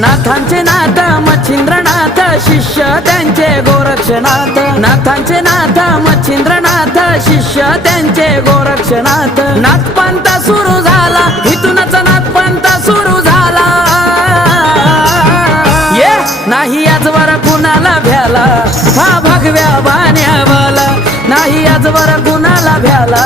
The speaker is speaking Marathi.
नाथांचे नाथ मच्छिंद्रनाथ शिष्य त्यांचे गोरक्षनाथ नाथांचे नाथ मच्छिंद्रनाथ शिष्य त्यांचे गोरक्षनाथ नाथपंथ सुरू झाला इथूनच नाथपंथ सुरू झाला ये नाही आजवर कुणाला भ्याला हा भगव्या बाण्यावाला नाही आजवर कुणाला भ्याला